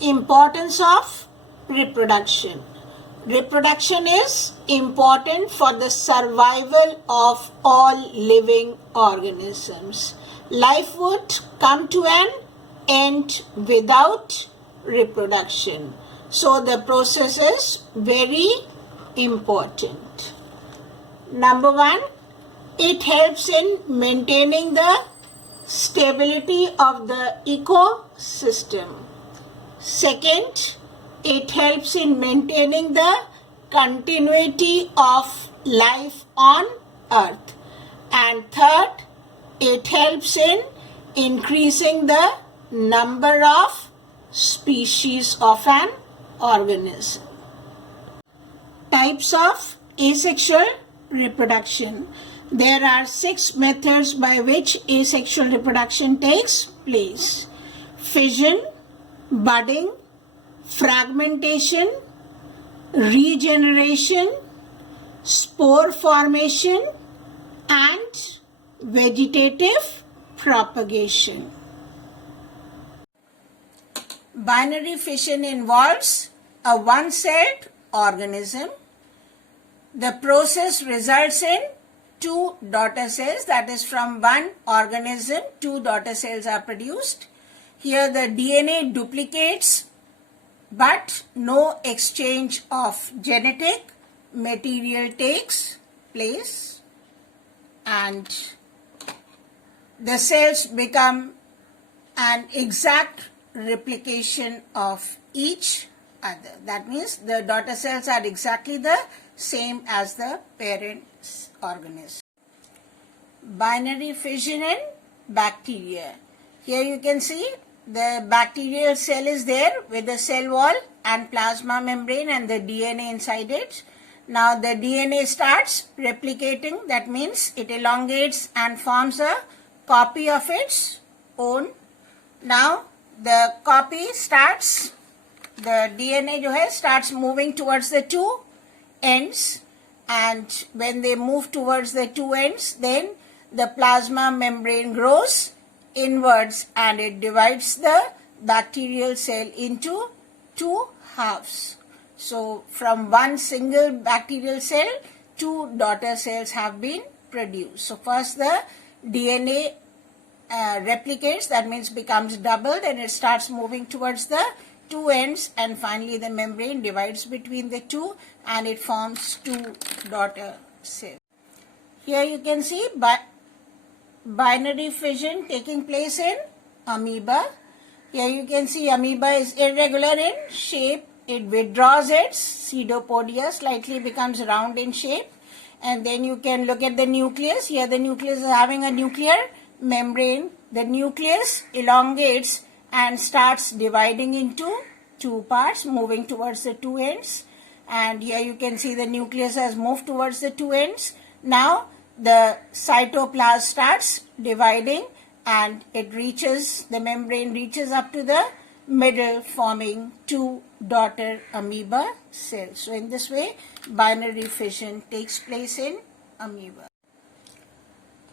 Importance of reproduction. Reproduction is important for the survival of all living organisms. Life would come to an end without reproduction. So the process is very important. Number one, it helps in maintaining the stability of the ecosystem. Second, it helps in maintaining the continuity of life on earth. And third, it helps in increasing the number of species of an organism. Types of asexual reproduction. There are 6 methods by which asexual reproduction takes place: fission, budding, fragmentation, regeneration, spore formation, and vegetative propagation. Binary fission involves a one-celled organism. The process results in 2 daughter cells, that is, from one organism 2 daughter cells are produced. Here the DNA duplicates, but no exchange of genetic material takes place, and the cells become an exact replication of each other. That means the daughter cells are exactly the same as the parent organism. Binary fission in bacteria. Here you can see the bacterial cell is there with the cell wall and plasma membrane and the DNA inside it. Now the DNA starts replicating, that means it elongates and forms a copy of its own. Now the copy starts, the DNA जो है starts moving towards the 2 ends, and when they move towards the 2 ends, then the plasma membrane grows inwards and it divides the bacterial cell into 2 halves. So from one single bacterial cell, 2 daughter cells have been produced. So first the DNA replicates, that means becomes doubled, and it starts moving towards the 2 ends, and finally the membrane divides between the 2 and it forms 2 daughter cells. Here you can see binary fission taking place in amoeba. Here you can see amoeba is irregular in shape. It withdraws its pseudopodia, slightly becomes round in shape, and then you can look at the nucleus. Here the nucleus is having a nuclear membrane. The nucleus elongates and starts dividing into 2 parts, moving towards the 2 ends. And here you can see the nucleus has moved towards the 2 ends. Now the cytoplasm starts dividing and it reaches, the membrane reaches up to the middle, forming 2 daughter amoeba cells. So in this way binary fission takes place in amoeba.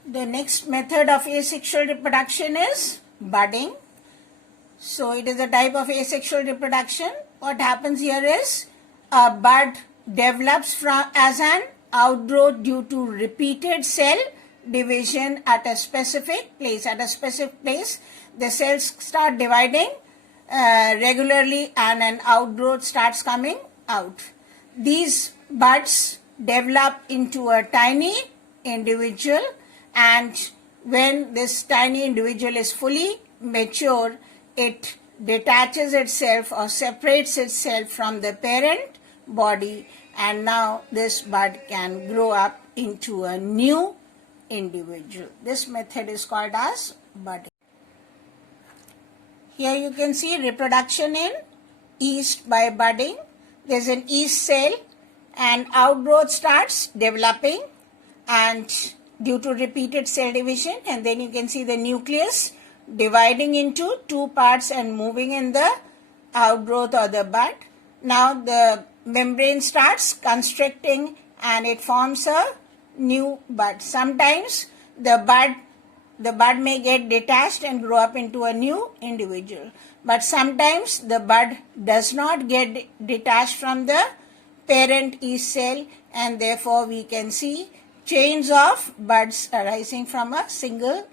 The next method of asexual reproduction is budding. So it is a type of asexual reproduction. What happens here is a bud develops as an outgrowth due to repeated cell division at a specific place. At a specific place, the cells start dividing regularly and an outgrowth starts coming out. These buds develop into a tiny individual, and when this tiny individual is fully mature, it detaches itself or separates itself from the parent body, and now this bud can grow up into a new individual. This method is called as budding. Here you can see reproduction in yeast by budding. There is an yeast cell and outgrowth starts developing and due to repeated cell division, and then you can see the nucleus dividing into 2 parts and moving in the outgrowth or the bud. Now the membrane starts constricting and it forms a new bud. Sometimes the bud the bud may get detached and grow up into a new individual. But sometimes the bud does not get detached from the parent yeast cell, and therefore we can see chains of buds arising from a single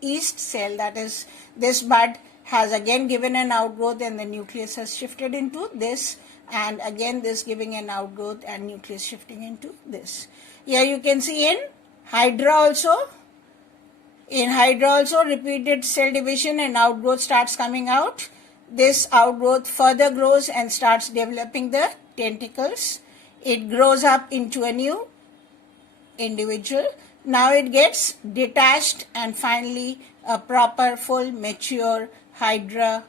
yeast cell. That is, this bud has again given an outgrowth and the nucleus has shifted into this, and again this giving an outgrowth and nucleus shifting into this. Here you can see in Hydra also. In Hydra also, repeated cell division and outgrowth starts coming out. This outgrowth further grows and starts developing the tentacles. It grows up into a new individual. Now it gets detached and finally a proper full mature Hydra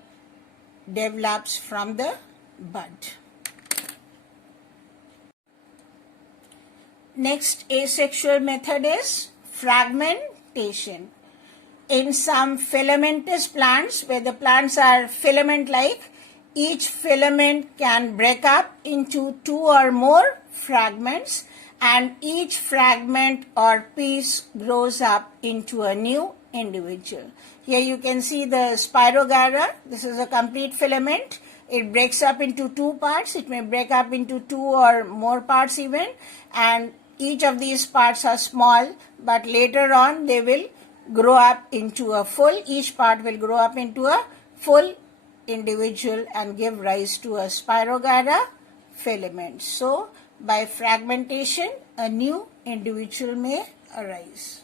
develops from the bud. Next asexual method is fragmentation. In some filamentous plants, where the plants are filament-like, each filament can break up into 2 or more fragments, and each fragment or piece grows up into a new individual. Here you can see the Spirogyra. This is a complete filament. It breaks up into 2 parts. It may break up into 2 or more parts even, and each of these parts are small, but later on they will grow up into a full, each part will grow up into a full individual and give rise to a Spirogyra filament. So, by fragmentation, a new individual may arise.